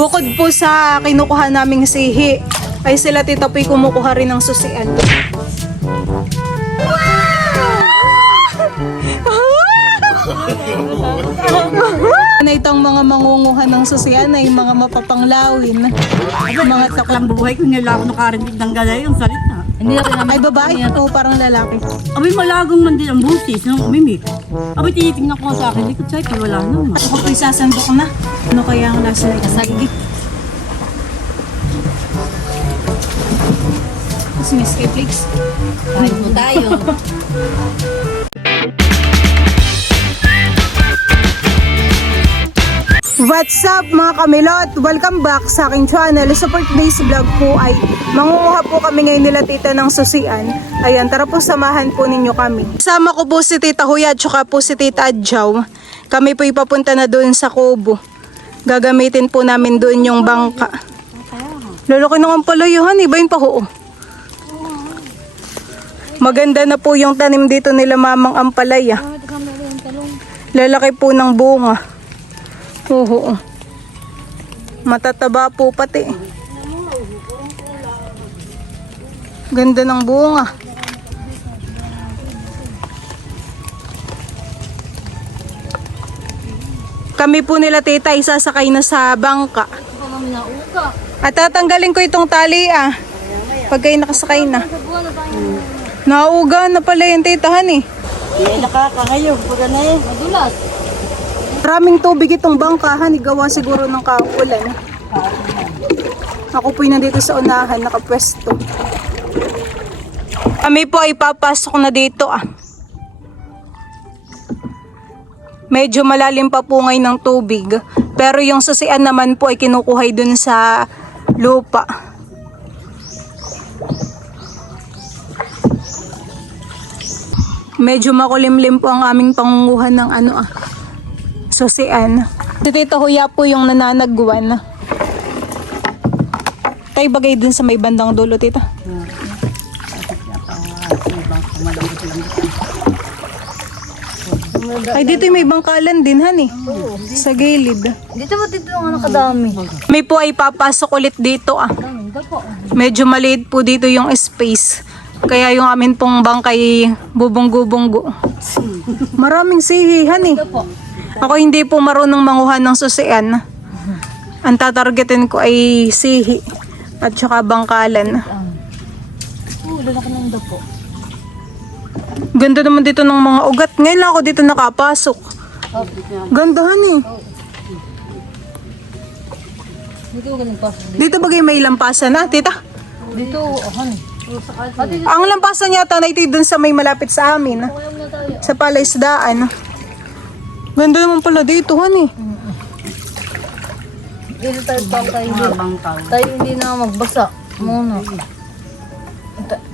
Bukod po sa kinukuha naming sihi, ay sila tita po'y kumukuha rin ng susian. Na itong mga mangunguha ng susian ay mga mapapanglawin. Mga Taklang buhay ko nila ako nakarinig ng galay yung salita. Hindi natin namin. ay babae o parang lalaki. Abay malagong man din ang busis ng mimik. Abay tinitingnan ko sa akin, likod sa'yo, wala naman. Ako po'y sasandok na. Ano kaya ang lasa na kasagig? Tapos Miss K-Flix. Kain po tayo. What's up mga kamilot? Welcome back sa aking channel. Sa today's vlog po ay mangunguha po kami ngayon nila tita ng susian. Ayan, tara po samahan po ninyo kami. Sama ko po si Tita Huya at saka po si Tita Adjaw. Kami po ipapunta na doon sa Kubo. Gagamitin po namin doon yung bangka. Lalaki naman pala yun, iba yun pa ho. Maganda na po yung tanim dito nila Mamang Ampalaya. Lalaki po ng bunga. Oo. Matataba po pati. Ganda ng bunga. Kami po nila tita isasakay na sa bangka. At tatanggalin ko itong tali pag kayo nakasakay na. Nauga na pala yung titahan eh. Eh, nakakahayog, pag na eh. Madulas. Maraming tubig itong bangkahan, igawa siguro ng kaulan. Ako po'y nandito sa unahan, nakapwesto. Kami po ay papasok na dito Medyo malalim pa po ngayon ng tubig. Pero yung susian naman po ay kinukuhay dun sa lupa. Medyo makulimlim po ang aming pangunguhan ng susian. Si Tita Huya po yung nananagwan. Tayo bagay dun sa may bandang dulo, tita. Ay, dito may bangkalan din, han sa gilid. Dito ba dito ang nakadami? May po ay papasok ulit dito Medyo maliit po dito yung space. Kaya yung amin pong bangkay bubonggo-bonggo. Maraming sihihan Ako hindi po marunong manguha ng susian. Ang tatargetin ko ay sihi at saka bangkalan. Lalaki ng dapo. Ganda naman dito ng mga ugat. Ngayon lang ako dito nakapasok. Gandahan Dito galing pasok. Dito bagay may lampasan tita? Dito, Ang lampasan yata na ito dun sa may malapit sa amin. Sa palaisdaan. Ganda naman pala dito, Dito tayo bangkay. Bangkaw. Tayo hindi na magbasa. Muna.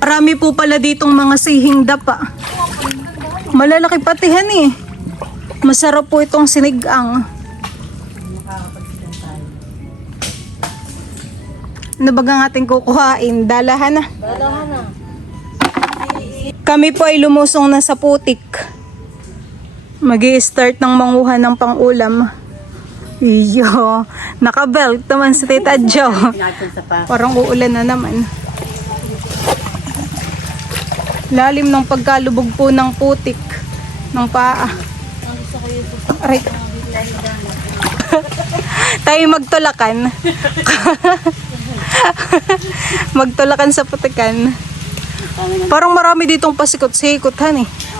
Marami po pala ditong mga sihing dapa. Malalaki patihan Masarap po itong sinigang. Ano bagang ating kukuhain? Dalahan na. Dalahan na. Kami po ay lumusong na sa putik. Magi-start ng manguha ng pang-ulam. Iyo, nakabelt naman si Tita Jo. Parang uulan na naman. Lalim ng pagkalubog po ng putik ng paa. Aray. Tayo magtulakan. Magtulakan sa putikan. Parang marami ditong pasikot-sikot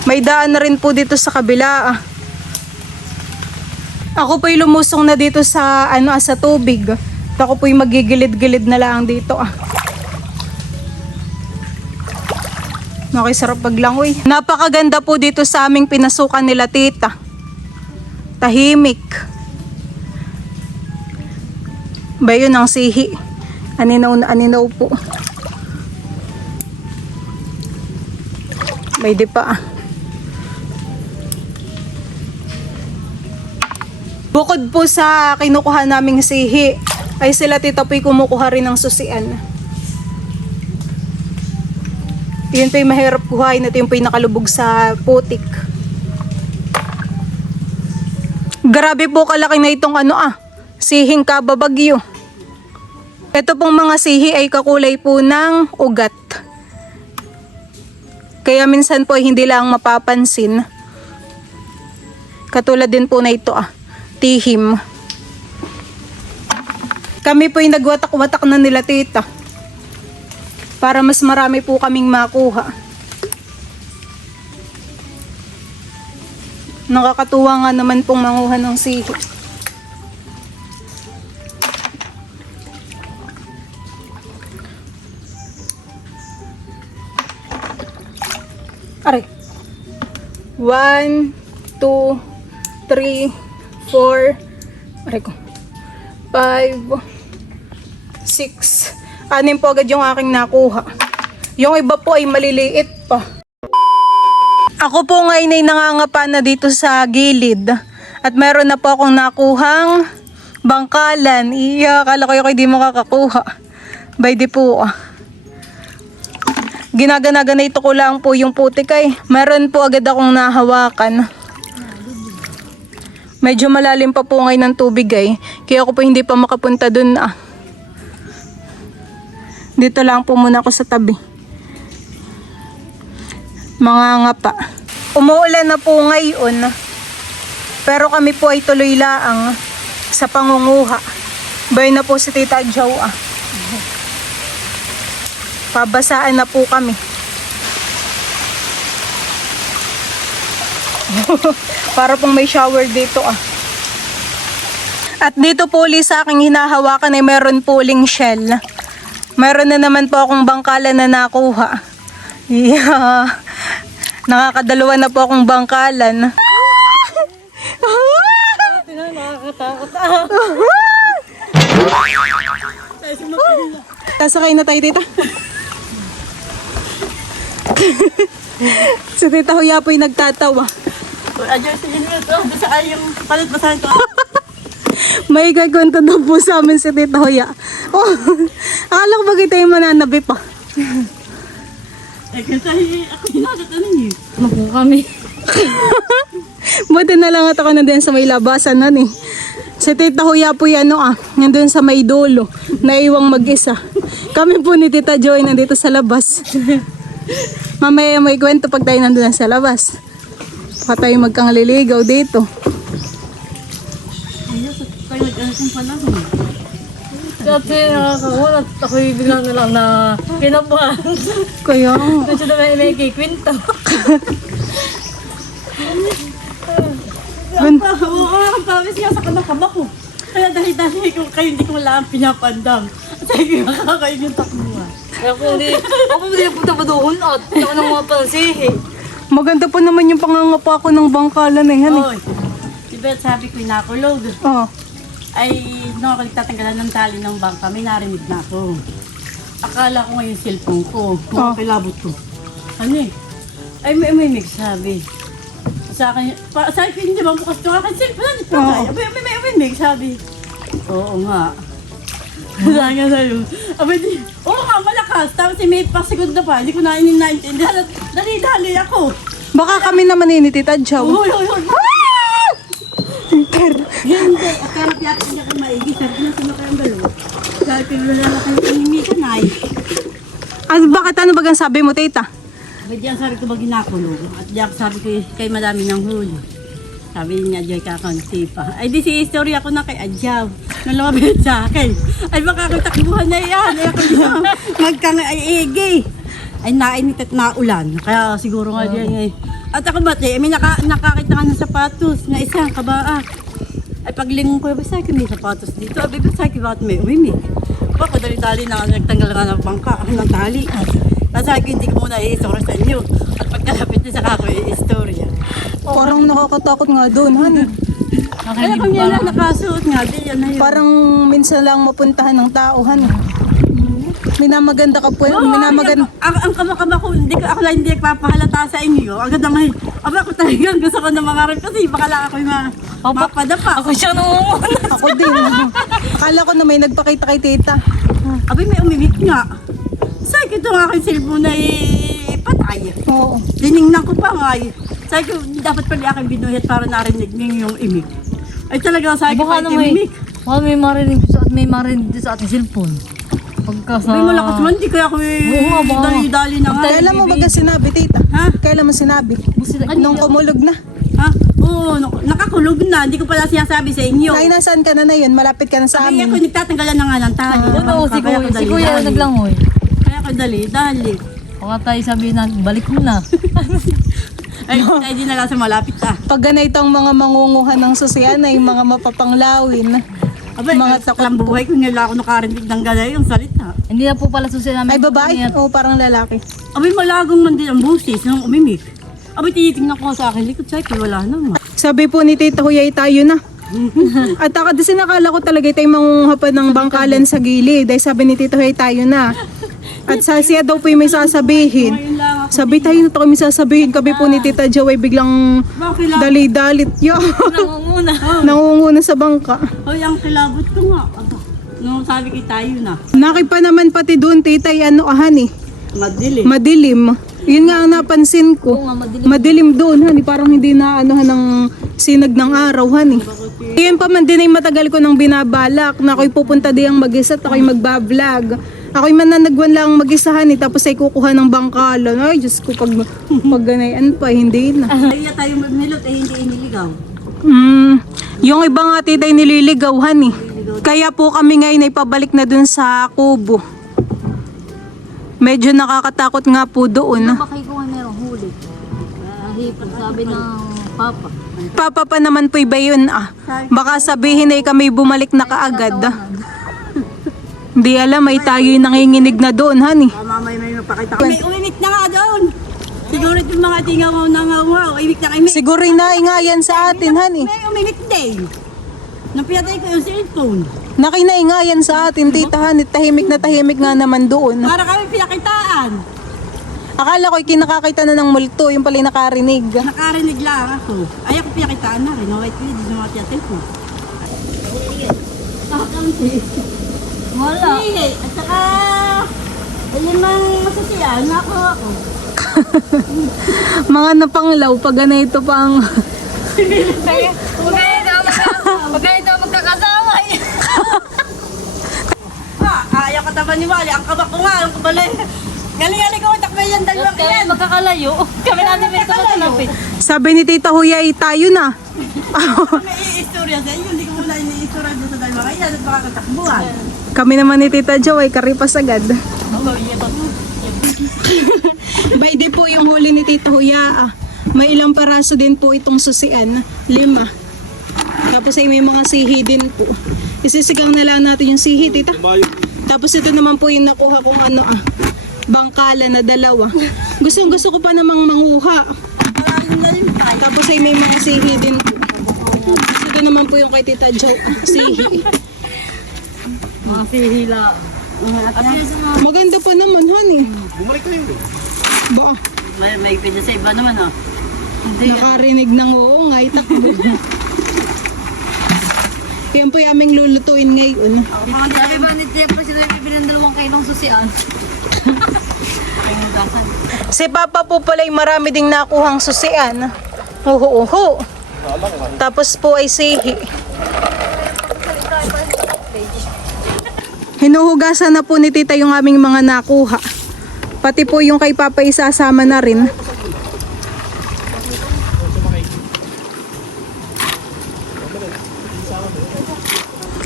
May daan na rin po dito sa kabila Ako po'y lumusong na dito sa sa tubig. Ako po'y magigilid-gilid na lang dito Nakisarap paglangoy. Napakaganda po dito sa aming pinasukan nila tita. Tahimik. Bayo ng sihi. Aninaw na aninaw po. May di pa Bukod po sa kinukuha naming sihi, ay sila tita po'y kumukuha rin ng susian. Yun po'y mahirap kuhain at yun po'y nakalubog sa putik. Grabe po kalaki na itong sihing kababagyo. Ito pong mga sihi ay kakulay po ng ugat. Kaya minsan po ay hindi lang mapapansin. Katulad din po na ito tihim. Kami po ay nagwatak-watak na nila tita. Para mas marami po kaming makuha. Nakakatuwa nga naman pong manguha ng sihi. Aray. 1, 2, 3, 4, aray ko. 5, 6. 6 po agad yung aking nakuha. Yung iba po ay maliliit pa. Ako po ngayon ay nangangapa na dito sa gilid. At meron na po akong nakuhang bangkalan. Iya, akala ko yung hindi makakakuha. By di po Ginagana-ganito ko lang po yung putik ay. Meron po agad akong nahawakan. Medyo malalim pa po ngayon ng tubig ay. Kaya ako po hindi pa makapunta dun Dito lang po muna ako sa tabi. Mga ngapa. Umuulan na po ngayon. Pero kami po ay tuloy laang sa pangunguha. Bay na po si Tita Jow Pabasaan na po kami. Para pong may shower dito At dito po ulit sa aking hinahawakan ay meron po uling shell. Meron na naman po akong bangkalan na nakuha. Yeah. Nakakadalawa na po akong bangkalan. Nakakatakot. Sasakay na tayo, tita. Si Tita Huya po'y nagtatawa. Adyo sa inyo ito. Sa ayong palit basahin ko. May kakwento daw po sa amin si Tita Huya. Oh, akala ko bagay tayo mananabi pa. Kasi ako hinagat na ninyo. Ano po kami? Buti na lang at ako nandiyan sa may labasan nun Si Tita Huya po yan nandun sa may dulo. Naiwang mag-isa. Kami po ni Tita Joy nandito sa labas. Mamaya may kwento pag tayo nandun sa labas. Baka tayo magkangaliligaw dito. Kayo nag-alasong panahon. Kasi nakakagulat. Ako'y biglang na lang na kinabahan. Kaya Kasi na may kikwento. Oo, ang promise nga sa kanakaba ko. Kaya dahil ko kayo hindi ko wala ang pinapandam. At sige, makakayo yung takbuhan. Kaya ako hindi punta pa doon at ako nang mga pansihi. maganda po naman yung pangangapa ko ng bangkalan Oy, diba sabi ko inakulog. Oh. Ay, nung ako nagtatanggalan ng tali ng bangka, may narinig na ako. Akala ko ngayon cellphone ko. Kung kilabot ko. Ano Ay, may sabi. Sa akin, sabi ko, hindi ba bukas ito akin cellphone? May sabi. Oo nga. Sabi nga sa'yo. Oo nga, malakas. Tapos may pasigod na pa. Hindi ko na naintindihan. Dali-dali ako. Baka kami naman ni Tita Jow. Uy. Hindi. Akala piyak hindi ka maigi. Sabi ko na sino kayong dalawa. Sabi ko, wala na kayo panimikan ay. Bakit ano bagang sabi mo, Tita? Sabi diyan, sabi ko ba ginakulog? At diyan sabi ko kay madami ng huli. Sabi niya, Adjaw kakanti pa. Ay di si story ako na kay Adjaw. Nalabit sa akin. Ay baka ako takbuhan na yan. Ay ako diyan. Magkang ay igi. Ay nainit at naulan. Kaya siguro nga diyan At ako bati, may nakakita nga ng sapatos na isang kabaa. Ay paglingon ko, basta ko may sapatos dito. Abi basta ko bakit may umimik. Ako dali-dali na nagtanggal nga ng bangka ng tali. Kasi hindi ko muna i-story sa inyo. At pagkalapit niya sa kako, i-story. Parang nakakatakot nga doon, honey. Kaya kung yan lang nakasuot nga, di yan na yun. Parang minsan lang mapuntahan ng tao, honey. Minamaganda ka po. Minamaganda. Ang kamakama ko, ako lang hindi nagpapahalata sa inyo. Agad naman, ako talagang gusto ko na mangarap kasi baka lang ako yung mapadapa. Ako siya noon. Ako din. Akala ko na may nagpakita kay Tita. Abi may umimik nga. Sabi ko ito nga aking cellphone ay patay. Oo. Diningnan ko pa nga. Sabi ko, dapat pala aking binuhit para narinig niyo yung imik. Ay talaga sabi ko, Baka na imik. may marinig sa ating cellphone. pagkasa. Sabi mo lakas man, di kaya ako Oo nga ba? dali-dali na nga. Kailan mo baga sinabi, tita? Ha? Kailan mo sinabi? Nung kumulog na. Ha? Oo, nakakulog na. Hindi ko pala sinasabi sa inyo. Ay, nasaan ka na yun? Malapit ka na sa Kaya ako amin. nagtatanggalan na nga ng tali. Oo, si Kaya ako Kuya. Si Kuya dali-dali. naglangoy. Kaya ako dali-dali. Baka tayo sabihin na, balik mo na. Ay, di na lang sa malapit Pag ganitong mga mangunguhan ng susian ay mga mapapanglawin. Abay, Mga sa taklang buhay ko nila ako nakarinig ng galay yung salita. Hindi na po pala susi namin. Ay, babae? O parang lalaki? Abay, malagong man din ang busis nung umimik. Abay, tinitingnan ko sa akin, likod sa'yo, wala naman. Sabi po ni Tita Huyay, tayo na. At ako kasi nakala ko talaga tayo mangunguha pa ng bangkalan sa gilid. Dahil sabi ni Tita Huyay, tayo na. At siya daw po yung may sasabihin. Ngayon lang ako. Sabi tayo na to kami sasabihin. Kami po ni Tita Jo ay biglang Bakit lang? dali-dalit. Yo, Nangunguna. nangunguna sa bangka. Hoy, ang kilabot ko nga. Aba, nung sabi ko tayo na, Nakipa naman pati doon, Tita, ano hani? madilim. Madilim. Yun nga ang napansin ko. Oo nga, madilim. Madilim doon, hani. Parang hindi na anuhan ng sinag ng araw, hani. Yun pa man din ay matagal ko nang binabalak na ako'y pupunta diyang mag-isa at ako'y magbablog. Ako'y mananagwan lang mag-isa, hani. Tapos ay kukuha ng bangkalan. Ay, Diyos ko, pag ganayan pa, hindi na. Kaya tayo magmilot, eh hindi iniligaw. Yung iba nga tita ay nililigaw, hani. Kaya po kami ngayon ay pabalik na dun sa kubo. Medyo nakakatakot nga po doon. Baka ko nga merong huli. Hipon, sabi ng papa. Papa pa naman po iba yun Baka sabihin ay kami bumalik na kaagad. Di alam, ay tayo'y nanginginig na doon, hani. Mamay may mapakita. May umimik na nga doon. Siguro yung mga tingaw na nga, umimik na kayo. Siguro inaingayan sa atin, hani. May umimik din. Nung pinatay ko yung cellphone. Nakinaingayan sa atin, tita, hani. Tahimik na tahimik nga naman doon. Para kami pinakitaan. Akala ko'y kinakakita na ng multo, yung pala'y nakarinig. Nakarinig lang ako. Ay, ako pinakitaan na rin. No, wait, hindi na matiyatay ko. Wala. Sige, at saka, ayun mang masasiyan, nakuha ko. Mga napanglaw, pag ganito pang... Huwag kayo daw magkakasama. Ayaw ka taba ni Wally. Ang kabak ko nga, ang kabalay. Galing-galing ko, takbay yan, dalawang Kami yan. magkakalayo. Kami natin may tumatulapin. Sabi ni Tita Huyay, tayo na. May i-istorya sa inyo, hindi ko muna ini-istorya doon sa dalawa. Kaya, at baka katakbuhan. Kami naman ni Tita Jo ay karipas agad. By the po yung huli ni Tita Huya. May ilang paraso din po itong susian. 5. Tapos ay may mga sihi din po. Isisigang na lang natin yung sihi, Tita. Tapos ito naman po yung nakuha kong bangkala na 2. Gustong gusto ko pa namang manguha. Maraming na rin pa. Tapos ay may mga sihi din po. Tapos ito naman po yung kay Tita Jo. Sihi. Mga sihila. Maganda pa naman, honey. Bumalik kayo. Ba, May pwede sa iba naman, ha? nakarinig ng oo nga, itakbo. Yan po yung aming lulutuin ngayon. Sabi ba ni Jeff pa sila yung bilang 2 kilong susian? Si Papa po pala ay marami ding nakuhang susian. Uho. Tapos po ay sihi. Hinuhugasan na po ni Tita yung aming mga nakuha. Pati po yung kay Papa isasama na rin.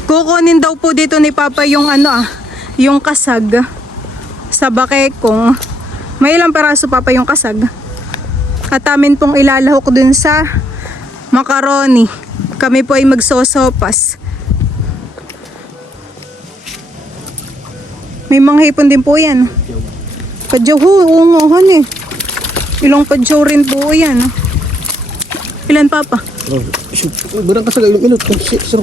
Kukunin daw po dito ni Papa yung yung kasag sa bakekong. May ilang peraso Papa yung kasag. At amin pong ilalahok dun sa macaroni. Kami po ay magsosopas. May mga hipon din po yan. Padyaw ho, oo nga honey. Ilang padyaw rin po yan. Ilan Papa? Berang ka sa ilog ilog. Siro.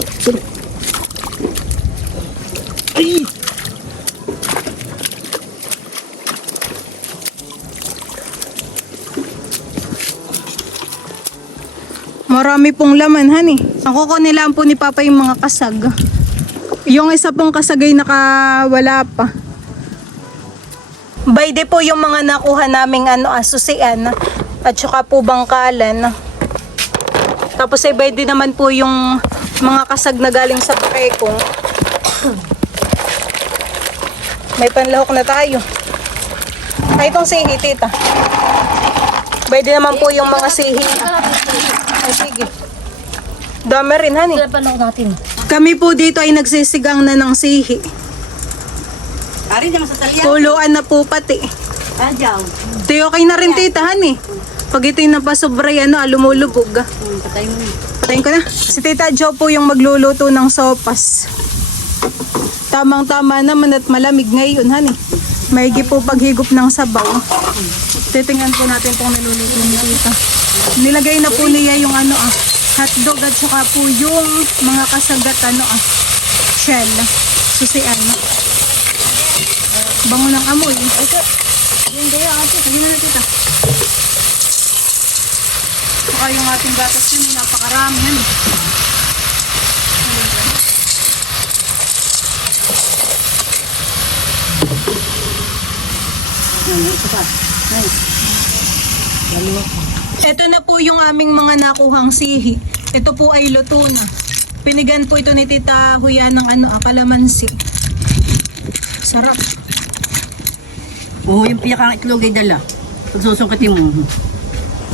Ay! Marami pong laman, honey. Ako kunilaan po ni Papa yung mga kasag. Yung isa pong kasag ay nakawala pa. Bayde po yung mga nakuha naming susian at saka po bangkalan. Tapos ay bayde naman po yung mga kasag na galing sa bakekong. May panlahok na tayo. Ay, itong sihi, tita. Pwede naman po yung mga sihi. Ay, sige. Dami rin, honey. Sila pa natin. Kami po dito ay nagsisigang na ng sihi. Ari naman sa talya. Kuluan na po pati. Adyaw. Di okay na rin, tita, honey. Pag ito'y napasobra yan, lumulubog. Patay mo. Patayin ko na. Si Tita Jo po yung magluluto ng sopas. Tamang-tama naman at malamig ngayon, honey. Maigi po paghigop ng sabaw. Titingnan po natin itong niluluto ni Tita. Nilagay na po niya yung hotdog at saka po yung mga kasagat shell. Susian. Bango ng amoy. Yan kaya ate, kanya na kita. Saka yung ating gatas yun, napakarami yan. Ito pa. Ay. Dalawa pa. Ito na po yung aming mga nakuhang sihi. Ito po ay luto na. Pinigan po ito ni Tita Huya ng kalamansi. Sarap. Oo, yung piyakang itlog ay dala. Pag susungkitin mo.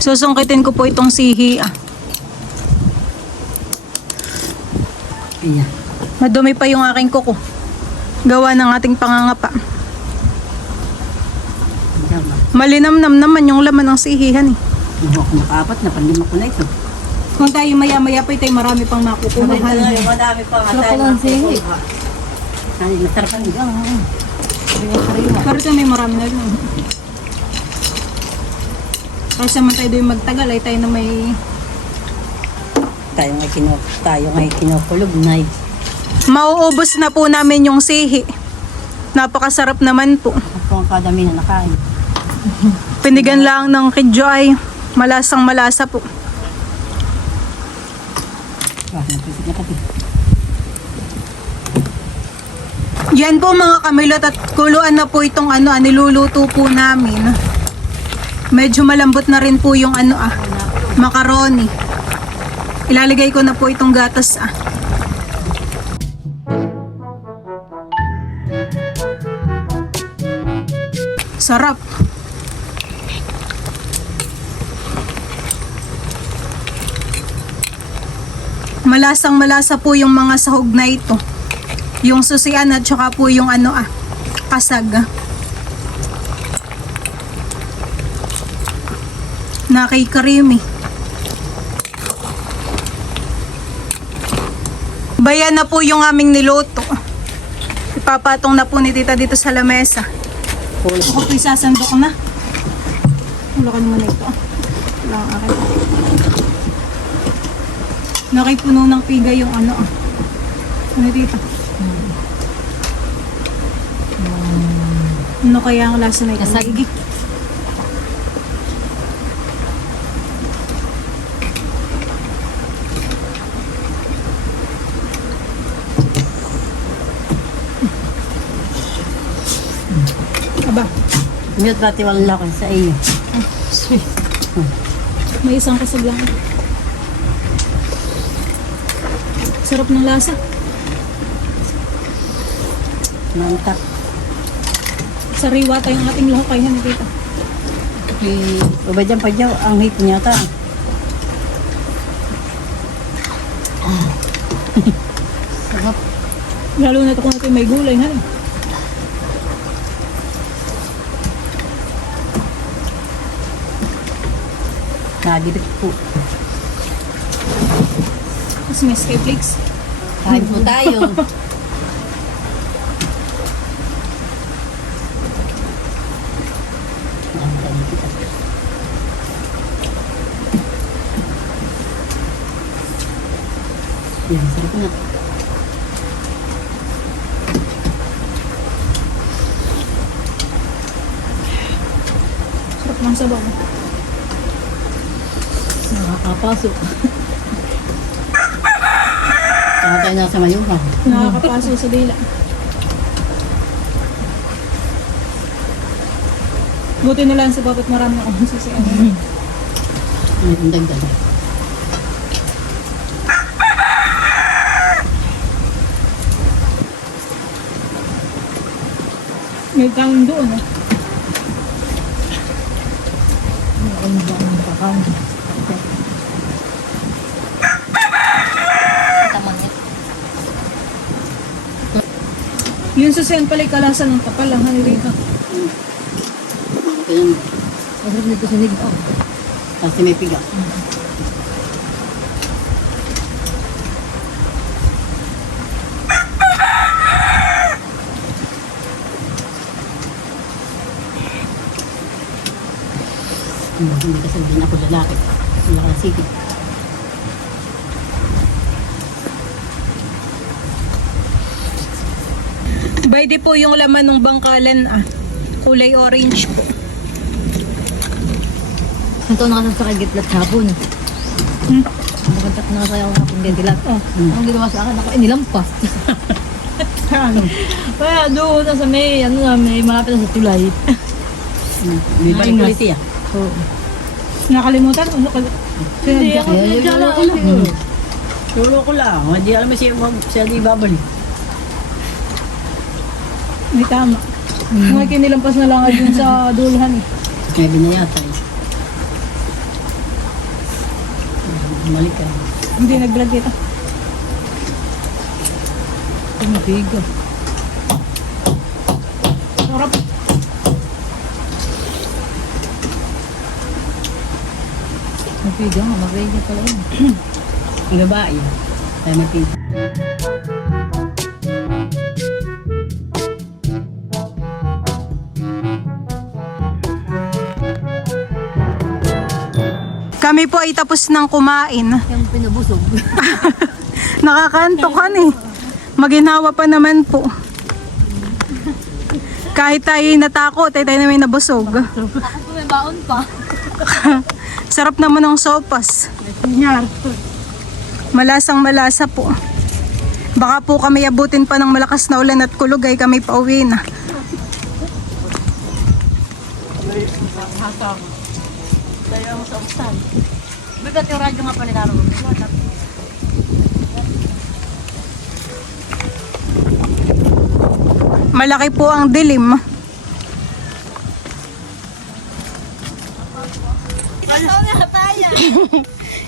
Susungkitin ko po itong sihi. Ayan. Madumi pa yung aking kuko. Gawa ng ating pangangapa. Ayan ba? Malinamnam naman yung laman ng sihihan eh. Hindi ako makaapat na, panlima ko na ito. Kung tayo maya-maya pa tayo marami pang makukuha. Madami pa nga tayo. Ay, masarap ang igang. Pero ito may marami na rin. Kasi naman tayo doon magtagal ay tayo na may... Tayo ngay kinukulog na. Mauubos na po namin yung sihi. Napakasarap naman po. Ako ang kadami na nakain. Pinigan lang ng kidjo ay malasang malasa po. Wah, napisig na pati. Yan po mga kamilot at kuluan na po itong niluluto po namin. Medyo malambot na rin po yung macaroni. Ilalagay ko na po itong gatas Sarap. Malasang malasa po yung mga sahog na ito. Yung susian at saka po yung kasag. Nakay-creamy. Bayan na po yung aming niluto. Ipapatong na po ni Tita dito sa lamesa. Ako po isasandok na. Wala ka naman ito. Wala ang akin. Nakipuno ng piga yung Ano dito? Ano kaya ang lasa na ito? Kasagi. Aba, Mute pati wala ko sa iyo. sweet. May isang kasag lang. Sarap ng lasa. Nantak. Sariwa tayong ating lahok kayo dito. Ubay dyan pa dyan, ang hit niya ta. Sarap. Lalo na ito kung ito may gulay. Nagibit po. Tapos may sky flakes. Kain po tayo. Yan, sarap na. Sarap ng sabaw. Nakakapasok. Saka tayo nasa mayuha. Nakakapaso sa dila. Buti na lang sa babat marami akong sisiyan. May dagdag. May taon doon. Yun sa sen pala kalasan ng kapal lang, Rika. Kaya mo. Masarap nito sa nig. Kasi may piga. Hindi kasi din ako lalaki. Wala ka sige. Pwede po yung laman ng bangkalan kulay orange po. Ito nakasasakay gitlat hapon. Bakit nakasaya ako hapon din dilat. Ang ginawa sa akin, ako inilampas. Kaya doon na sa may, may malapit na sa tulay. May balik ulit siya. Nakalimutan? Hindi ako nagdala ko lang. Lolo ko lang. Hindi alam mo siya di babalik. May tama. Mga kinilampas na lang dun sa dulhan eh. Kaya binayata eh. Bumalik ka. Hindi nag-vlog dito. Ito mabiga. Sarap. Mabiga nga, mabiga pala yun. Ang babae. Kaya mapin. Kami po ay tapos ng kumain. Yung pinabusog. Nakakantokan eh. Maginhawa pa naman po. Kahit tayo'y natakot, tayo naman nabusog. Ako may baon pa. Sarap naman ng sopas. Malasang malasa po. Baka po kami abutin pa ng malakas na ulan at kulog ay kami pauwi na. Tayo mo sa ustan. Bigat yung radyo nga pala naroon. Malaki po ang dilim.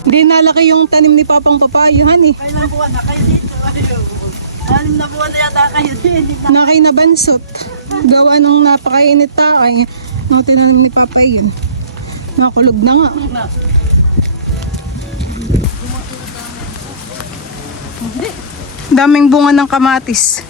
Hindi nalaki yung tanim ni Papang Papayuhan eh. Ilang buwan na kayo dito. 6 na buwan na yata kayo dito. Nakay na bansot. Gawa ng napakainit tayo. Nung tinanim ni Papa yun. Nakulog na nga. Daming bunga ng kamatis.